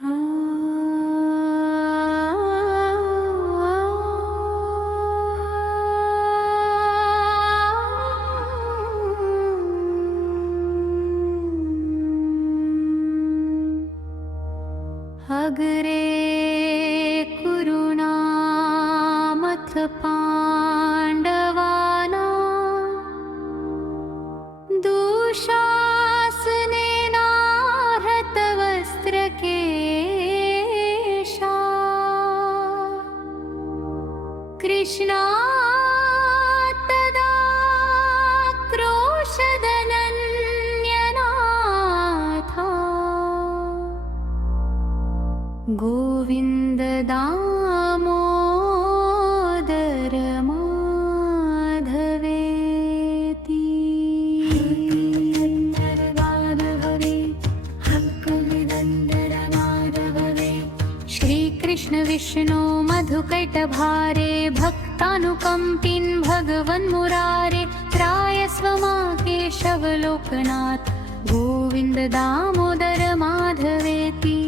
अग्रे कुरुणामथ पाण्डवानां दुःशासनेनाहतवस्त्रकेशा कृष्णात् तदा क्रोशदनन्यनाथा गोविन्द दामोदर माधवेति। श्रीकृष्ण विष्णु मधुकैटभारे भक्तानुकम्पिन् भगवन्मुरारे त्रायस्व मां केशव लोकनाथ गोविन्द दामोदर माधवेति।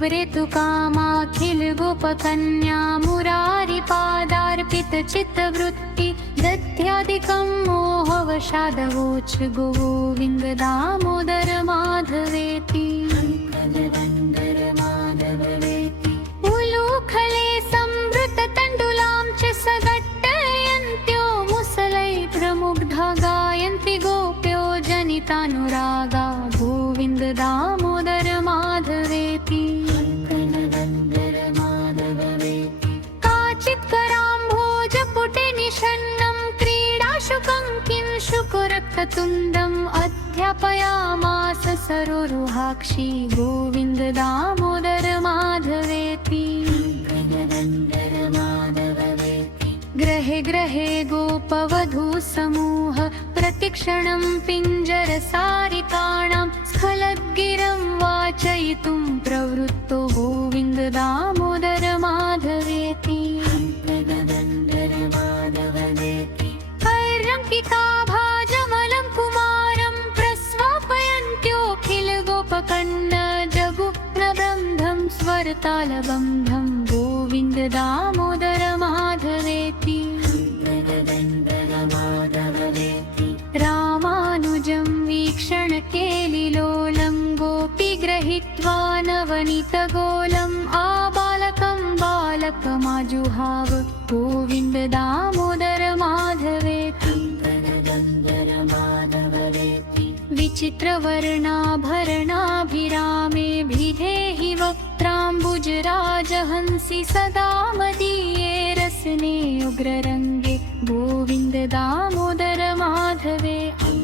विक्रेतु कामाखिल गोपकन्या मुरारी पादार्पित चित्तवृत्ति दत्यादिकं मोहवशादवोच गोविन्द दामोदर माधवेति। उलूखले संवृत तण्डुलां च सघट्टयन्त्यो मुसलै प्रमुग्धा गायन्ति गोप्यो जनितानुरागा गोविन्द दामोदर माधवेति। काचित्कराम्भोजपुटे निषण्णं क्रीडाशुकं किंशुकुरक्ततुण्डम् अध्यापयामास सरोरुहाक्षी गोविन्द दामोदर माधवेति। गृहे गृहे गोपवधू समूह प्रतिक्षणं पिञ्जरसारिकाणां स्खलद्गिरं वाचयितुं प्रवृत्तो गोविन्द दामोदर माधवेति। हैरङ्किकाभाजमलं कुमारं प्रस्वापयन्त्योऽखिल गोपकर्ण जगुप्नबन्धं स्वरतालबन्धं गोविन्द दामोदर माधवेति। रामानुजं वीक्षण केलिलोलं गोपी गृहीत्वा नवनीतगोलम् आबालकं बालकमाजुहाव गोविन्द दामोदर माधवेति। विचित्रवर्णाभरणाभिरामे भिधेहि वक्त्राम्बुजराजहंसि सदा मदीये रसने उग्ररङ्गे गोविन्द दामोदर माधवेति।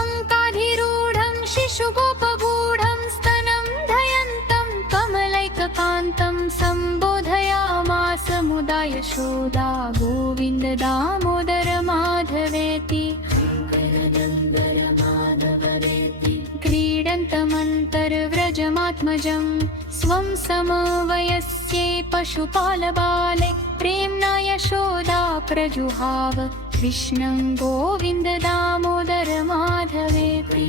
अङ्काधिरूढं शिशुगोपगूढं स्तनं धयन्तं कमलैककान्तं सम्बोधयामास मुदा यशोदा गोविन्द दामोदर माधवेति। क्रीडन्तमन्तर्व्रजमात्मजं स्वं समवयस्ये पशुपालबाले प्रेम्णा यशोदा प्रजुहाव कृष्णं गोविन्द दामोदर माधवेति।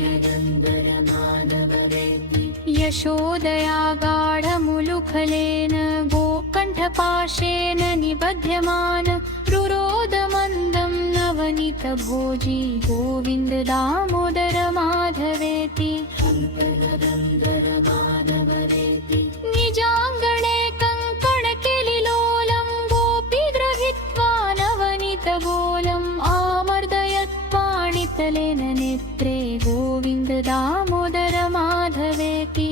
यशोदया गाढमुलुखलेन गोकण्ठपाशेन निबध्यमान रुरोदमन्दं नवनीतभोजी गोविन्द दामोदर माधवेति। निजाङ्गणे कङ्कणकेलिलोलं गोपी गृहीत्वा नवनीतगोलम् आमर्दयत्पाणितलेन नेत्रे गोविन्द दामोदर माधवेति।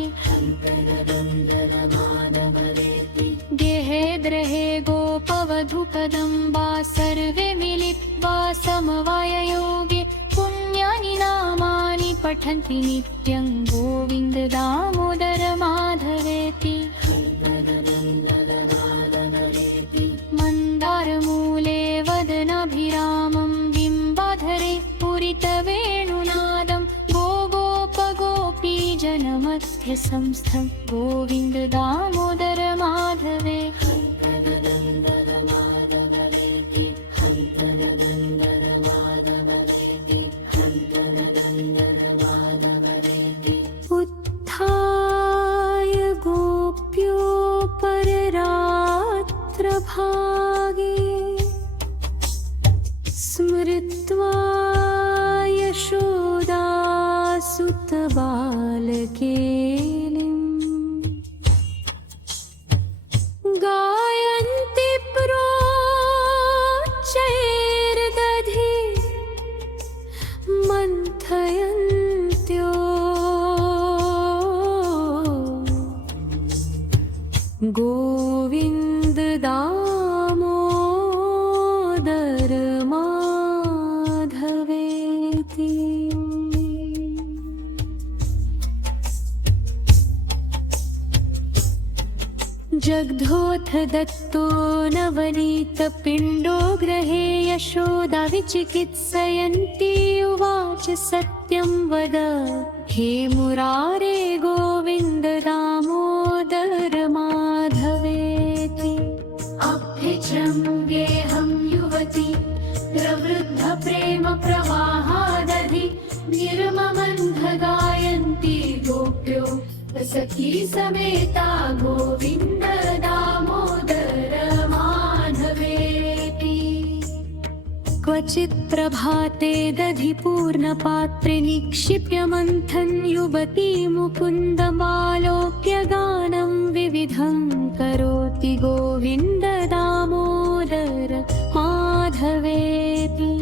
गेहे द्रहे गोपवधूकदम्बा सर्वे मिलित्वा समवाययोगे पुण्यानि नामानि पठन्ति नित्यं गोविन्द दामोदर माधवेति। मन्दारमूले वदनाभिरामं बिम्बाधरे पूरितवेणुनादं गोपीजनमध्यसंस्थं गोविन्द दामोदर माधवेति। स्मृत्वा यशोदासुतबालकेलिं गायन्ति प्रोच्चैर्दधि मन्थयन्त्यो गोविन्द दामोदर माधवेति। जग्धोऽथ दत्तो नवनीतपिण्डो गृहे यशोदा विचिकित्सयन्ती उवाच सत्यं वद हे मुरारे गोविन्द दामोदर माधवेति। अभ्यचम्येऽहं युवती प्रवृद्धप्रेम प्रवाहादधि निर्ममन्थ गायन्ती गोप्यो सखी समेता गोविन्द दामोदर माधवेति। क्वचित् प्रभाते दधिपूर्णपात्रे निक्षिप्य मन्थन् युवती मुकुन्दमालोक्य गानं विविधं करोति गोविन्द दामोदर माधवेति।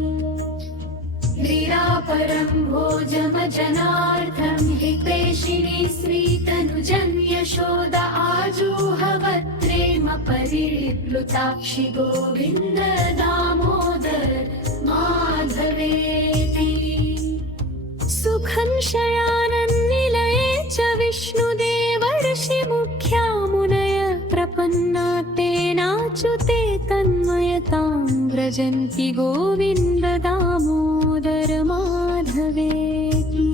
निरापरं भोजमजनार्थं हि प्रेषिणी श्रीतनुजं यशोदा आजूहवत्रेम परिप्लुताक्षि गोविन्द दामोदर माधवेति। सुखं शयानन्निलये च विष्णुदेवर्षि मुख्या मुनय प्रपन्ना तेनाच्युते तन्मयतां व्रजन्ति गोविन्द दामोदर माधवेति।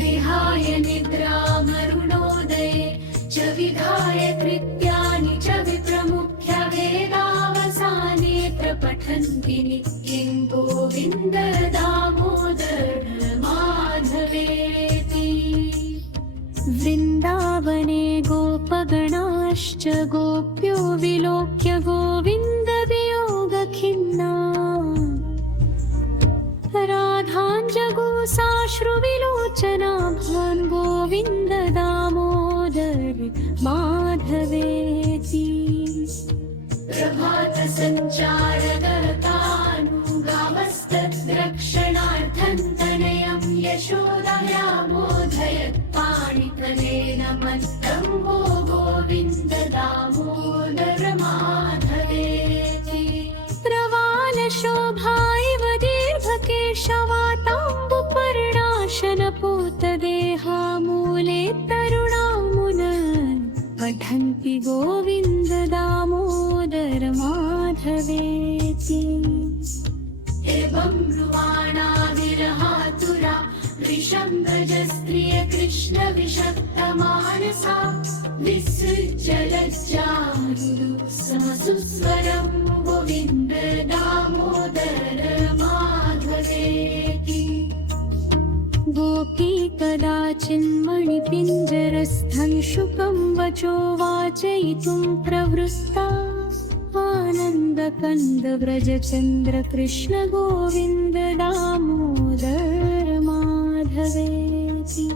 विहाय निद्रामरुणोदये च विधाय कृत्यानि च विप्रमुख्य वेदावसाने प्रपठन्ति नित्यं गोविन्द दामोदर माधवेति। वृन्दावने गोपगणाश्च गोप्यो विलोक्य गोविन्द वियोगखिन्ना राधां जगोसाश्रुविलोचना भवान् गोविन्द दामोदर माधवेति। प्रभात सञ्चारगतानुगामस्तद्रक्षणार्थं तनयं यशोदया मोदयत् पाणितलेन मत्तं वो गोविन्द दामोदर माधवेति। प्रवालशोभा इव दीर्घकेशवाताम्बुपर्णाशनपूतदेहामूले तरुणामुनन् पठन्ति गोविन्द दामोदर माधवेति। एवं ब्रुवाणा विरहातुरा वृषं व्रजस्त्रिय कृष्ण विषक्तमानसा विसृज्य लज्जारुदु समसुस्वरं गोविन्द दामोदर माधवेति। गोपी कदाचिन्मणिपिञ्जरस्थं शुकं वचो वाचयितुं प्रवृत्ता आनन्दकन्द व्रजचन्द्र कृष्ण गोविन्द दामोदर माधवेति।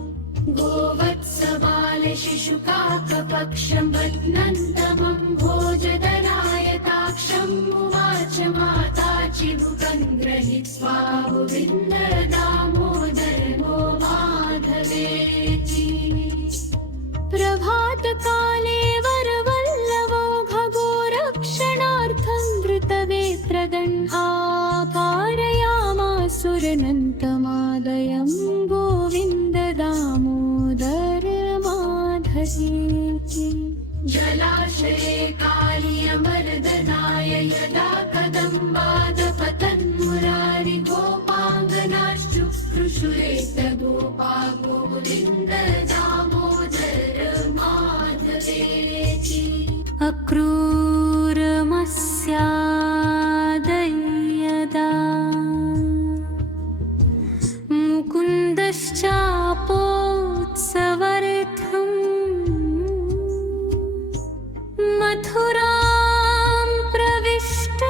गोवत्सबालशिशुकाकपक्षं बध्नन्तमं भोजदनायताक्षं उवाच माता चिबुकं गृहीत्वा गोविन्द दामोदर माधवेति। प्रभातकाले वरवल्लभो खगोरक्षणार्थं धृतवेत्रदण्डाकारयामासुरनन्तमादयं गोविन्द दामोदर माधवेति। जलाशये कालियमर्दनाय यदा कदम्बादपतन्मुरारि गोपाङ्गनाश्चुक्रुषुरेत गोपा गोविन्द दामोदर माधवेति। अक्रूरमस्यादयदा मुकुन्दश्चापोत्सवर्धम् मथुरां प्रविष्ट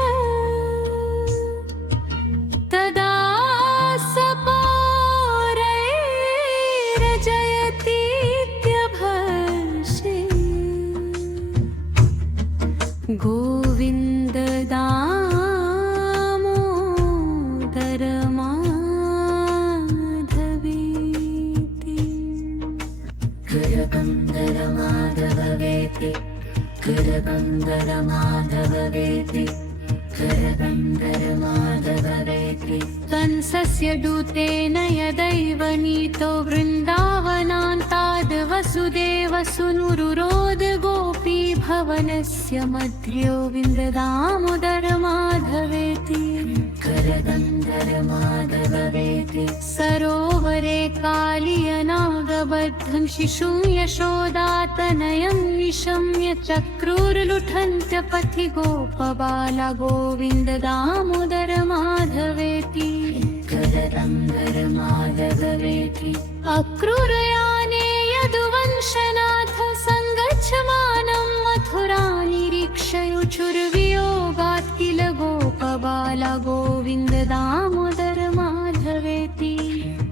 कंसस्य दूतेन यदैव नीतो वृन्दावनान्ताद् वसुदेवसुनुरुरोध गोपी भवनस्य मध्यो विन्ददामोदर माधवेति करदन्दरमाधवेति सरोवरे कालियनागबद्धं शिशुं यशोदातनयं विशम्य चक्रुर्लुठन्त्य पथि गोपबाला गोविन्द दामोदर माधवेति करदन्दरमाधवेति अक्रूरयाने यदुवंशनाथ सङ्गच्छमानं मथुरा निरीक्षयुचुर्वियोगात् किल गोपबाला गोविन्द दामोदर माधवेति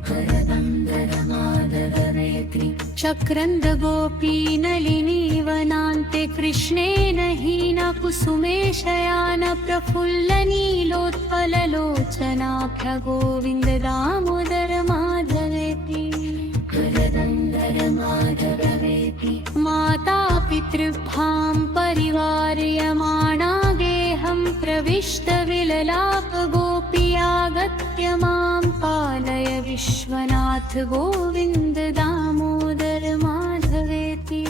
करदन्दरमाधवेति चक्रन्द गोपी नलिनी वनान्ते कृष्णेन हीन कुसुमे शयान प्रफुल्ल नीलोत्पललोचनाभ्य गोविन्द दामोदर माधवेति करदन्दरमाधवेति माता पितृभ्यां परिवार्यमाणा गेहं प्रविष्ट विललाप गोपी आगत्य मां पालय विश्वनाथ गोविन्द दामोदर माधवेति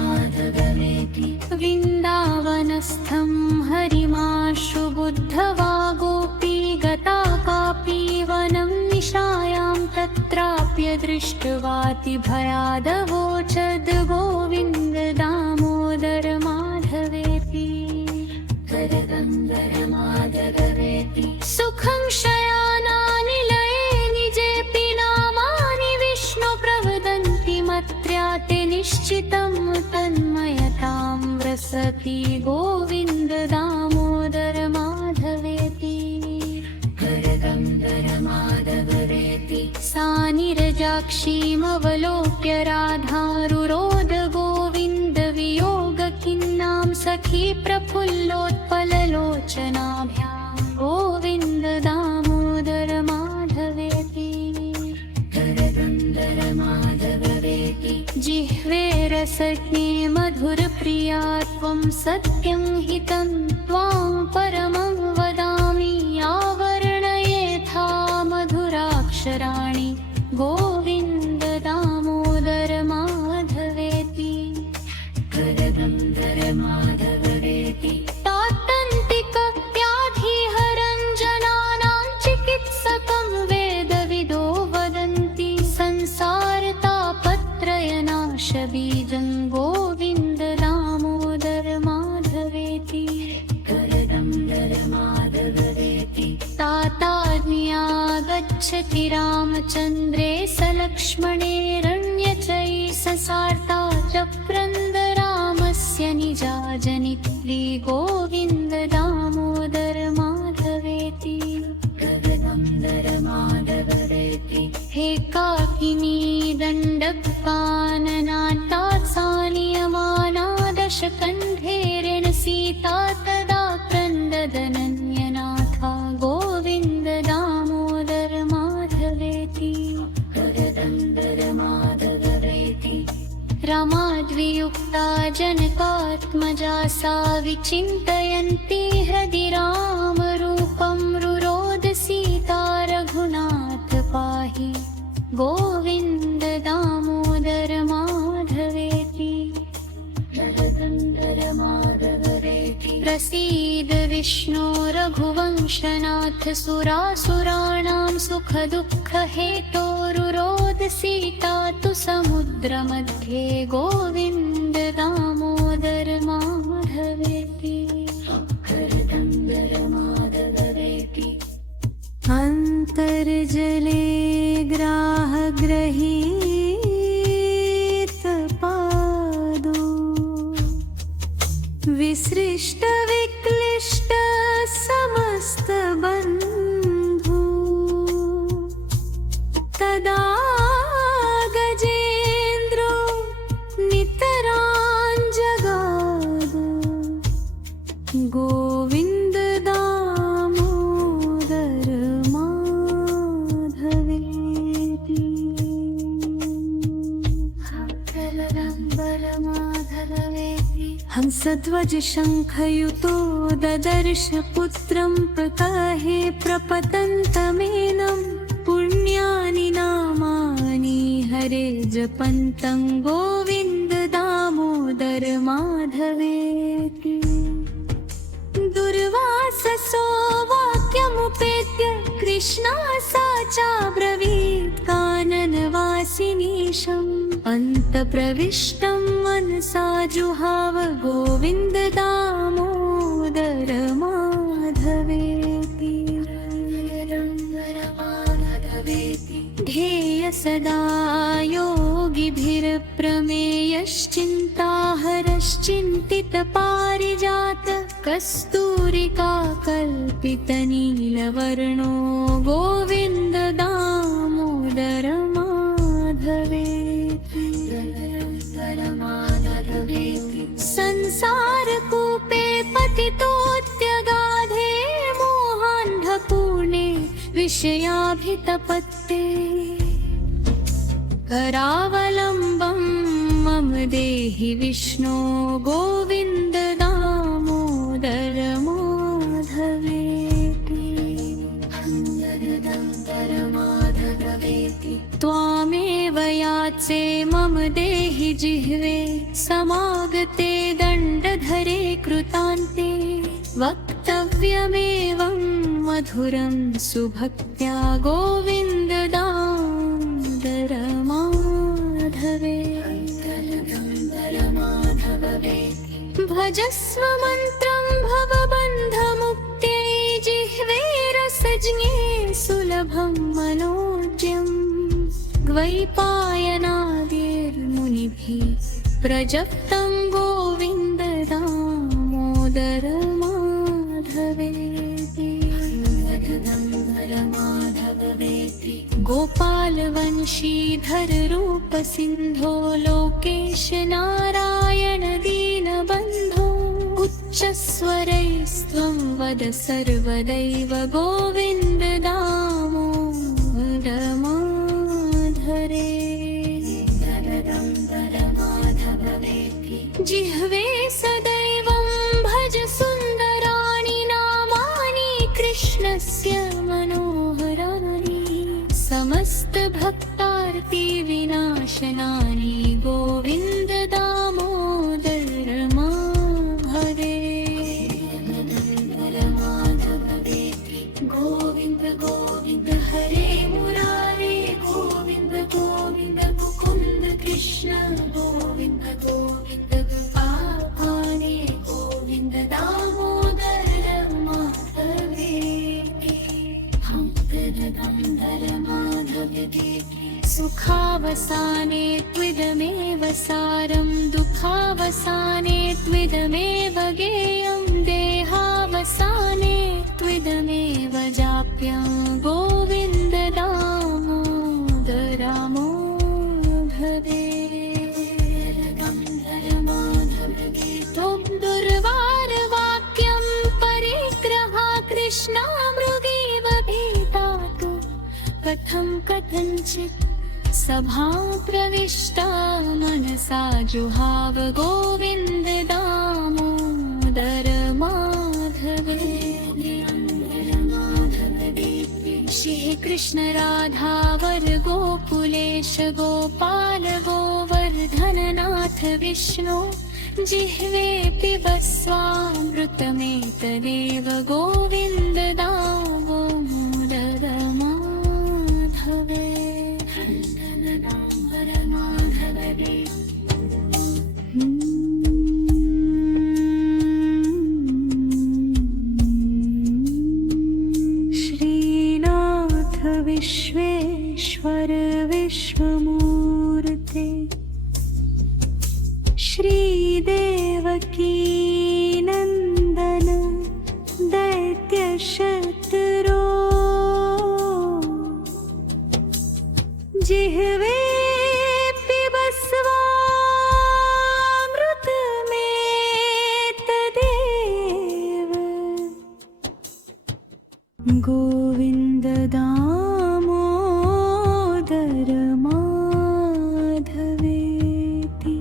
करदन्दरमाधवेति वृन्दावनस्थं हरिमाशु बुद्धवा गोपी गता कापि वनं निशायां तत्राप्य दृष्ट्वाति भयादवोचद् गोविन्द दामोदर माधवेति करदन्दरमाधवेति सुखं शयानानिलये निजेऽपि नामानि विष्णु प्रवदन्ति मत्र्या ते निश्चितं तन्मयतां व्रसति गोविन्द दामोदर माधवेति करदन्दरमाधवेति सा नीरजाक्षीमवलोक्य राधारुरोध गोविन्द वियोग खिन्नां सखी प्रफुल्लोत्पललोचनाभ्यां गोविन्द दामोदर माधवेति करदन्दरमाधवेति जिह्वे रसज्ञे मधुरप्रिया त्वं सत्यं हितं त्वां परमं वदामि आवर्णयेथा मधुराक्षराणि गोविन्द दामोदर माधवेति करदन्दरमाधवेति ताटन्तिकव्याधिहरं जनानां चिकित्सकं वेदविदो वदन्ति संसारतापत्रयनाशबीजं गोविन्द दामोदर माधवेति करदन्दरमाधवेति ताताज्ञया गच्छति रामचन्द्रे सलक्ष्मणेरण्यचै ससार्ता चक्रन्दरामस्य निजा जनित्री गोविन्द दामोदर माधवेति करदन्दरमाधवेति हे काकिनी दण्डकाननाथात् सानियमाना दशकण्ठेरेण सीता तदा क्रन्ददनन्यनाथा गोविन्द दामोदर माधवेति करदन्दरमाधवेति रामाद्वियुक्ता जनकात्मजा सा विचिन्तयन्ती हृदि रामरूपं रुरोध सीता रघुनाथ पाहि गोविन्द दामोदर माधवेति करदन्दरमाधवेति प्रसीद विष्णो रघुवंशनाथ सुरासुराणां सुखदुःखहेतोरुरोध सीता तु समुद्रमध्ये गोविन्द दामोदर माधवेति करदन्दरमाधवेति अन्तर्जले ग्राहगृहीत पादो विसृष्ट विक्लिष्ट समस्त बन्धु तदा गजेन्द्रो नितराञ्जगाद गोविन्द दामोदर माधवेति हंसध्वज शङ्खयुतो ददर्श पुत्रं प्रकहे पतन्तमेनं पुण्यानि नामानि हरे जपन्तं गोविन्द दामोदर माधवेति। दुर्वाससो वाक्यमुपेत्य कृष्णा सा चाब्रवीत् काननवासिनीशम् अन्तप्रविष्टं मनसा जुहाव गोविन्द दामोदर माधवेति। ध्येय सदा योगिभिर्प्रमेयश्चिन्ताहरश्चिन्तितपारिजात कस्तूरिका कल्पितनीलवर्णो गोविन्द दामोदर माधवेति। संसारकूपे पतितोऽत्यगाधे मोहान्धपूर्णे विषयाभितपत्ते करावलम्बं मम देहि विष्णो गोविन्द दामोदर माधवेति। त्वामेव याचे मम देहि जिह्वे समागते दण्डधरे कृतान्ते वक्तव्यमेवं मधुरं सुभक्त्या गोविन्द दामोदर माधवेति। भजस्व मन्त्रं भवबन्धमुक्त्यै जिह्वे रसज्ञे सुलभं मनोज्यं द्वैपायनादिर्मुनिभिः प्रजप्तं गोविन्द दामोदर माधवेति। गोपालवंशीधर रूप सिन्धो लोकेश नारायण दीनबन्धो उच्चस्वरैस्त्वं वद सर्वदैव गोविन्द दामोदर माधवेति। जिह्वे सदैवं भज सुन्दराणि नामानि कृष्णस्य मनोहराणि समस्त भक्तार्ति विनाशनानि गोविन्द दामोदर माधवेति। गोविन्द गोविन्द हरे मुरारे गोविन्द गोविन्द मुकुन्द कृष्ण गोविन्द गोविन्द गोपालने गोविन्द दामोदर माधवेति। सुखावसाने त्विदमेव सारं दुःखावसाने त्विदमेव गेयं देहावसाने त्विदमेव जाप्यं गोविन्द दामोदर माधवेति। त्वं दुर्वारवाक्यं परिग्रहा कृष्णा मृगेव भेदातु कथं कथञ्चित् सभां प्रविष्टा मनसा जुहाव गोविन्द दामोदर माधवेति। श्री कृष्ण राधावर गोकुलेश गोपाल गोवर्धननाथ विष्णु जिह्वे पिबस्वामृतमेतदेव गोविन्द दामोदर माधवेति। श्रीनाथ विश्वेश्वर विश्वमूर्ते श्रीदेवकी नन्दन दैत्यशत्रो जिह्वे पिबस्वामृतमेतदेव गोविन्द दामोदर माधवेति।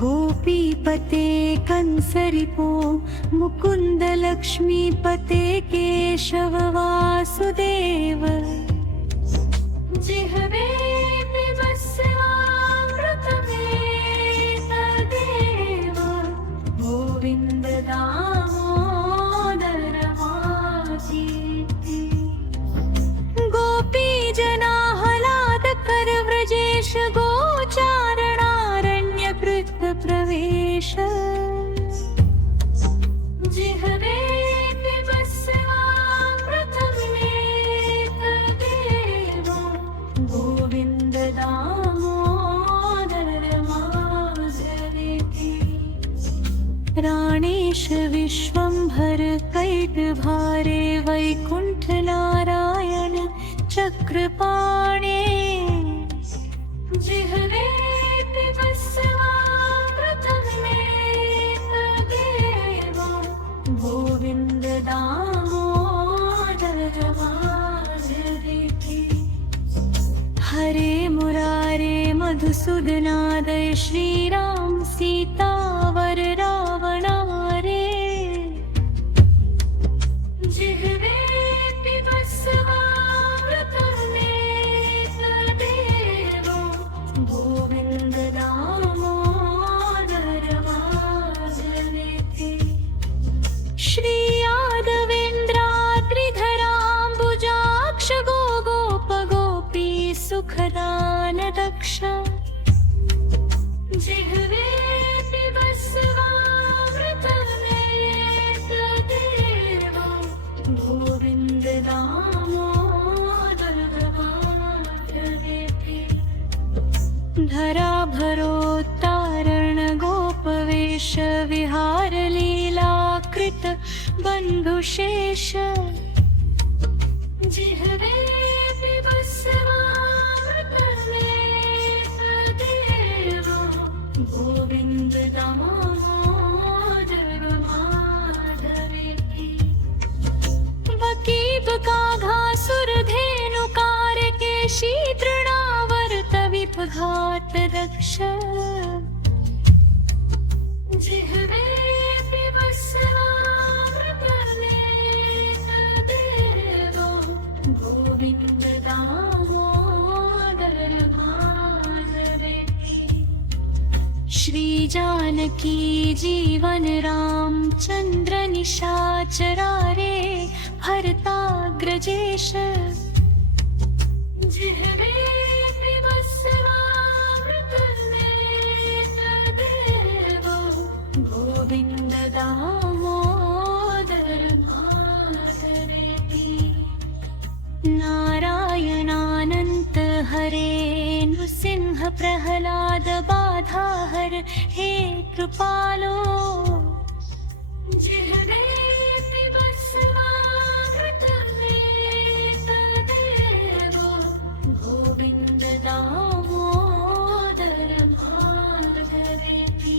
गोपाल गोपीपते कंसरिपो मुकुंद लक्ष्मीपते केशव वासुदेव जिह्वे पिबस्वामृतमेतदेव गोविन्द दामोदर माचेति गोपीजनाह्लादकर व्रजेश गोचारणारण्यकृत प्रवेश जिह्वे पिबस्वामृतमेतदेव गोविन्द दामोदर माचेति राणेश विश्वम्भर कैटभारे वैकुण्ठ नारायण चक्रपाणे जिह्वे पिबस्वामृतमेतदेव गोविन्द दामोदर माचेति हरे मुरारे मधुसूदनादय श्रीराम सीतावर रावणारे जिह्वे पिबस्वामृतमेतदेव गोविन्द दामोदर माचेति श्री यादवेन्द्राद्रिधराम्बुजाक्ष गोपी सुखदान दक्ष जिह्वे पिबस्वामृतमेतदेव गोविन्द दामोदर माचेति धराभरोत्तारण गोपवेश विहार लीलाकृत बन्धुशेष जिह्वे पिबस्वामृतमेतदेव गोविन्द दामोदर माचेति वकीबकाघासुरधेनुकारकेशी तृणावर्त विपघात दक्ष जिह्वे पिबस्वामृतमेतदेव गोविन्द दामोदर माचेति श्री जानकी जीवन रामचंद्र निशाचरारे भरताग्रजेश जिह्वे पिबस्वामृतमेतदेव गोविन्द दामोदर माचेति नारायणानंत हरे नृसिंह प्रह्लाद बाधाहर हे कृपालो जिह्वे पिबस्वामृतमेतदेव गोविन्द दामोदर माचेति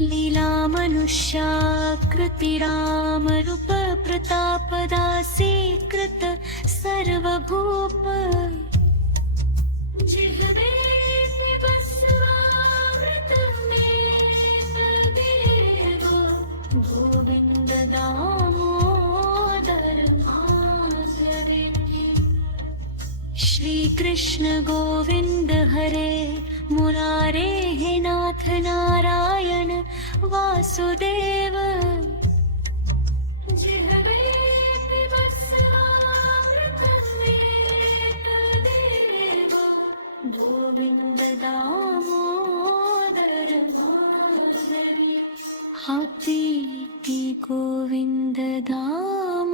लीला मनुष्याकृति रामरूप प्रतापदासीकृत सर्वभूप जिह्वे पिबस्वामृतमेतदेव गोविन्द दामोदर माचेति श्री कृष्ण गोविन्द हरे मुरारे हे नाथ नारायण वासुदेव जिह्वे पिबस्वामृतमेतदेव गोविन्द दामोदर माचेति हापीति गोविन्द दामोदर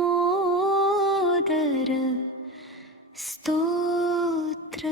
स्तोत्र